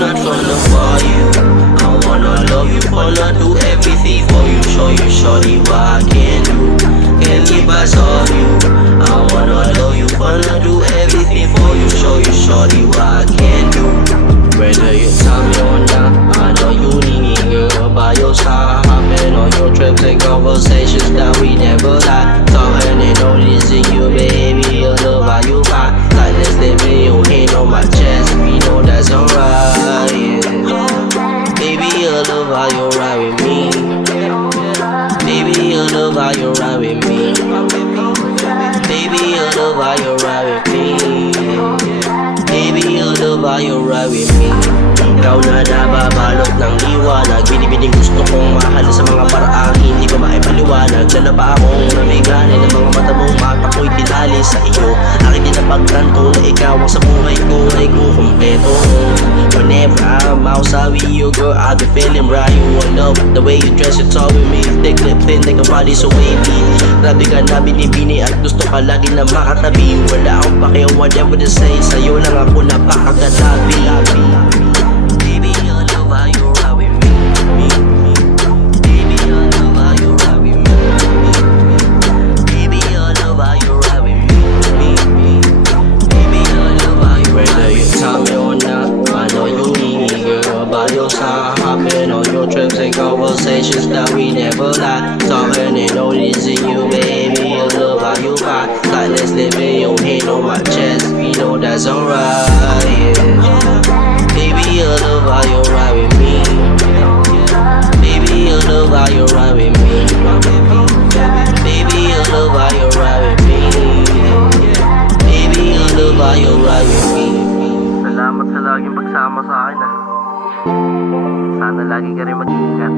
not gonna for you. I wanna love you, wanna do everything for you. Show you, shorty, what I can do. Can't live as of you. I wanna love you, wanna do everything for you. Show you, shorty, what I can do. Whether you tell me or not, I know you need me, girl. By your side, hopping on your trips and conversations that we never had. Talking and noticing you, baby. I love how you vibe. Like let's live in your hand on my chest. We know that's alright, yeah. Baby, I love how you ride with me. Baby, I love how you ride with me. Baby, I love how you ride with me. Baby, I love how you ride with me. Ikaw na nababalot ng liwanag. Binibining gusto kong mahal sa mga paraang hindi ko maipaliwanag. Dala pa akong namigani ng mga mata mong mata ko'y tinali sa iyo. Akin din ang pagtanto na ikaw ang sa buhay ko ay kukumpleto. Whenever I'm outside with you, girl, I'll be feeling right. You will love the way you dress, you talk with me. Thick lip, thin, like a body so wavy. Grabe ka na binibini at gusto ka lagi na makatabi. Wala akong pake on whatever they say. Sa'yo lang ako napakagalabi. Baby, I love how you ride with me. Baby, I love how you ride with me. Baby, I love how you ride with me. Baby, I love how you ride with me. Whether you tell me or not, I know you need me, girl. By your side, hopping on your trips and conversations that we never had. Talking and noticing you, baby. I love how you vibe. Like let's live in your hand on my chest. We know that's alright, yeah. Baby, I love how you ride with me. Baby, I love how you ride with me. Baby, I love how you ride with me. Baby, I love how you ride with me. Salamat sa laging pagsama sa akin, ah. Sana lagi ka rin mag-ingat.